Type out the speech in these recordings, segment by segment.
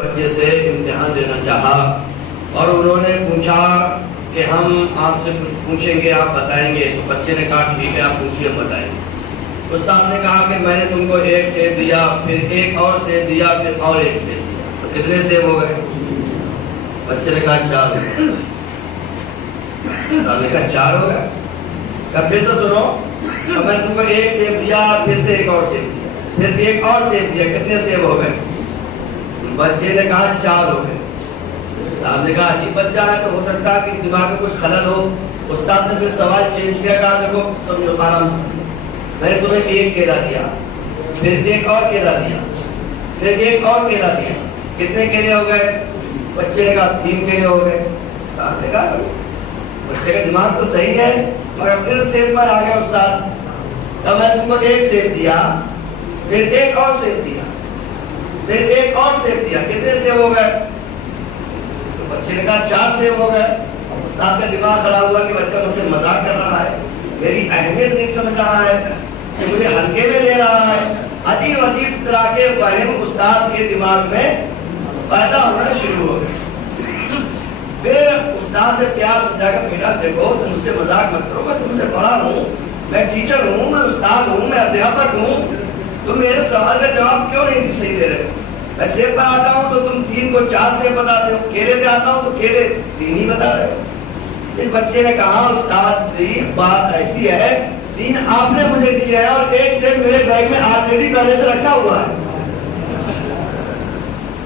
بچے سے امتحان دینا چاہا اور انہوں نے پوچھا کہ ہم آپ سے پوچھیں گے، آپ بتائیں گے. تو بچے نے کہا ٹھیک ہے، آپ پوچھیے، بتائیں گے. استاد نے کہا کہ میں نے تم کو ایک سیب دیا، پھر ایک اور سیب دیا، پھر اور ایک سیب دیا، تو کتنے سیب ہو گئے؟ بچے نے کہا 4 ہو گئے. استاد نے کہا 4 ہو گئے. کہا پھر سے سنو، میں نے تم کو ایک سیب دیا، پھر سے ایک اور سیب دیا، پھر ایک اور سیب دیا، کتنے سیب ہو گئے؟ بچے نے کہا 4 ہو گئے. استاد نے کہا عجیب بچہ ہے، تو ہو سکتا ہے کہ دماغ میں کچھ خلل ہو. استاد نے پھر سوال چینج کیا، کہا دیکھو سمجھو آرام سے، میں نے تمہیں ایک کیلا دیا، پھر ایک اور کیلا دیا، پھر ایک اور کیلا دیا، کتنے کیلے ہو گئے؟ بچے نے کہا 3 کیلے ہو گئے. استاد نے کہا بچے کا دماغ تو صحیح ہے، مگر پھر سیب پر آ گیا استاد. تو میں تم کو ایک سیب دیا، پھر ایک اور سیب دیا، پھر ایک اور سیب دیا، کتنے سیب ہو گئے؟ تو بچے نے کہا 4 سیب ہو گئے. استاد کا دماغ خراب ہوا کہ بچہ مجھ سے مذاق کر رہا ہے، میری اہمیت نہیں سمجھ رہا ہے، کہ مجھے ہلکے میں لے رہا ہے. عجیب عجیب طرح کے وہم استاد کے دماغ میں پیدا ہونا شروع ہو گئے. پھر استاد نے پیار سمجھا کہ بیٹا دیکھو تم مجھ سے مذاق مت کرو، میں تم سے بڑا ہوں، میں ٹیچر ہوں، میں استاد ہوں، میں ادھیاپک ہوں. تم میرے سوال کا جواب کیوں نہیں صحیح دے رہے؟ میں سیب پر آتا ہوں تو تم 3 کو 4 سیب بتاتے ہو، کیلے پہ آتا ہوں تو کیلے 3 ہی بتا رہے ہو. اس بچے نے کہا استاد جی بات ایسی ہے، 3 آپ نے مجھے دیا ہے اور ایک سیب میرے بیگ میں آلریڈی پہلے سے رکھا ہوا ہے،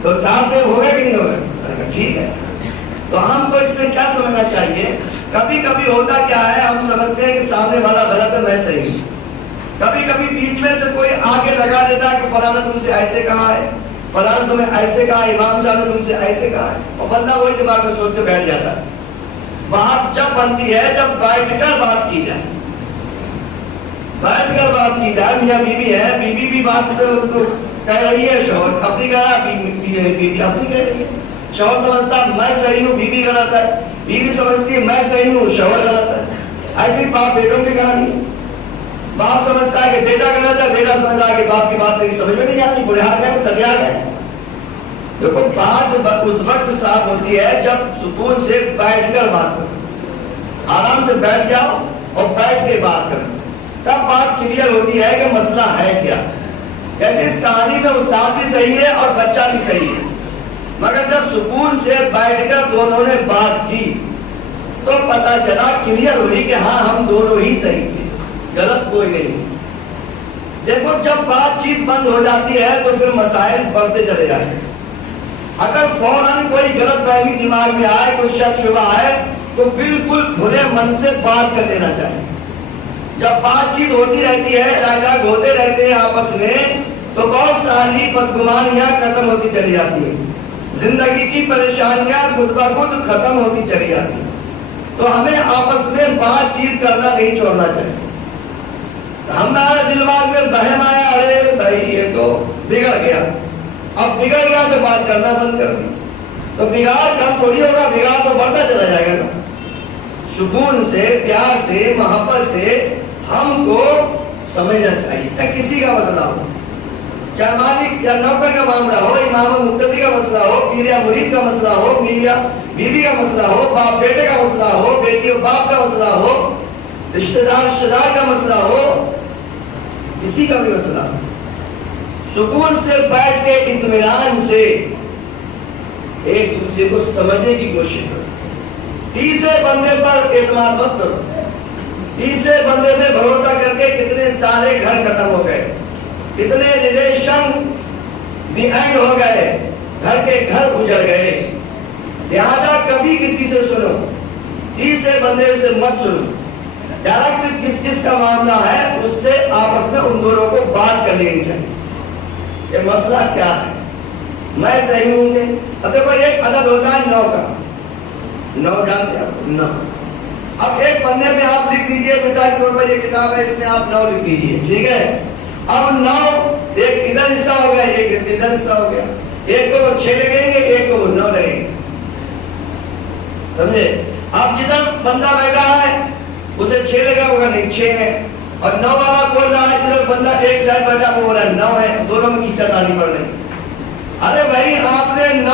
تو 4 سیب ہو گئے کہ نہیں ہو گئے؟ ٹھیک ہے. تو ہم کو اس میں کیا سمجھنا چاہیے؟ کبھی کبھی ہوتا کیا ہے، ہم سمجھتے ہیں کہ سامنے والا غلط ہے، میں صحیح ہوں. کبھی کبھی بیچ میں سے کوئی آگے لگا دیتا ہے کہ فلانا تم سے ایسے کہا ہے، فلانا تمہیں ایسے کہا، امام صاحب نے تم سے ایسے کہا ہے، اور بندہ وہی دماغ میں سوچ کے بیٹھ جاتا ہے. بات جب بنتی ہے جب بیٹھ کر بات کی جائے، بیٹھ کر بات کی جائے. میاں بیوی ہے، بیوی بھی بات کہہ رہی ہے، شوہر اپنی کہہ رہا ہے، بیوی اپنی کہہ رہی ہے. شوہر سمجھتا ہے میں صحیح ہوں، بیوی غلط ہے، بیوی سمجھتی ہے میں صحیح ہوں، شوہر غلط ہے. ایسی باپ بیٹوں کی کہانی. باپ سمجھتا ہے کہ بیٹا غلط ہے، بیٹا سمجھ رہا ہے کہ باپ کی بات نہیں سمجھ میں نہیں آتی، بڑھا گئے سبیا گئے. دیکھو بات اس وقت صاف ہوتی ہے جب سکون سے بیٹھ کر بات کرو، آرام سے بیٹھ جاؤ اور بیٹھ کے بات کرو، تب بات کلیئر ہوتی ہے کہ مسئلہ ہے کیا. جیسے اس کہانی میں استاد بھی صحیح ہے اور بچہ بھی صحیح ہے، مگر جب سکون سے بیٹھ کر دونوں نے بات کی تو پتا چلا کلیئر ہوئی کہ ہاں ہم دونوں ہی صحیح تھے، غلط کوئی نہیں. دیکھو جب بات چیت بند ہو جاتی ہے تو پھر مسائل بڑھتے چلے جاتے ہیں. اگر فوراً کوئی غلط فہمی دماغ میں آئے، کوئی شک شبہ آئے، تو بالکل کھلے من سے بات کر لینا چاہیے. جب بات چیت ہوتی رہتی ہے، ڈائلاگ ہوتے رہتے ہیں آپس میں، تو بہت ساری بدگمانیاں ختم ہوتی چلی جاتی ہیں، زندگی کی پریشانیاں خود بخود ختم ہوتی چلی جاتی ہیں. تو ہمیں آپس میں بات چیت کرنا نہیں چھوڑنا چاہیے. ہمارے دماغ میں بہم آیا، ارے بھائی یہ تو بگڑ گیا، اب بگڑ گیا تو بات کرنا بند کر دی، تو بگاڑ کم تھوڑی ہوگا، بگاڑ تو بڑھتا چلا جائے گا نا. سکون سے، پیار سے، محبت سے ہم کو سمجھنا چاہیے. چاہے کسی کا مسئلہ ہو، چاہے مالک یا نوکر کا معاملہ ہو، امام و مقتدی کا مسئلہ ہو، پیر یا مرید کا مسئلہ ہو، میاں بیوی کا مسئلہ ہو، باپ بیٹے کا مسئلہ ہو، بیٹی اور باپ کا مسئلہ ہو، رشتہ دار کا مسئلہ ہو، کسی کا بھی مسئلہ ہو، سکون سے بیٹھ کے اطمینان سے ایک دوسرے کو سمجھنے کی کوشش کرو. تیسرے بندے پر اعتماد مت کرو. تیسرے بندے پہ بھروسہ کر کے کتنے سارے گھر ختم ہو گئے، کتنے ریلیشن دی اینڈ ہو گئے، گھر کے گھر اجڑ گئے. لہذا کبھی کسی سے سنو، تیسرے بندے سے مت سنو. ڈائریکٹ جس کا معاملہ ہے اس سے آپس میں ان دونوں کو بات کر لینی چاہیے. یہ مسئلہ کیا ہے، میں صحیح ہوں گے. اگر کوئی ایک عدد ہوتا ہے 9 کا، 9 جانتے ہیں 9. اب ایک پنے میں آپ لکھ دیجئے، مثال کے طور پر یہ کتاب ہے، اس میں آپ 9 لکھ دیجئے، ٹھیک ہے. اب 9 ایک ادھر حصہ ہو گیا، ایک ادھر حصہ ہو گیا. ایک کو وہ 6 لگیں گے، ایک کو وہ 9 لگیں گے، سمجھے. اب جدھر بندہ بیٹھا ہے اسے 6 لگا ہوگا، نہیں 6 ہے، اور 9 والا بول رہا ہے جدھر بندہ ایک سائڈ بیٹھا وہ بول رہا ہے 9 ہے، دونوں میں کھینچا تانی پڑ رہی. ارے بھائی آپ نے 9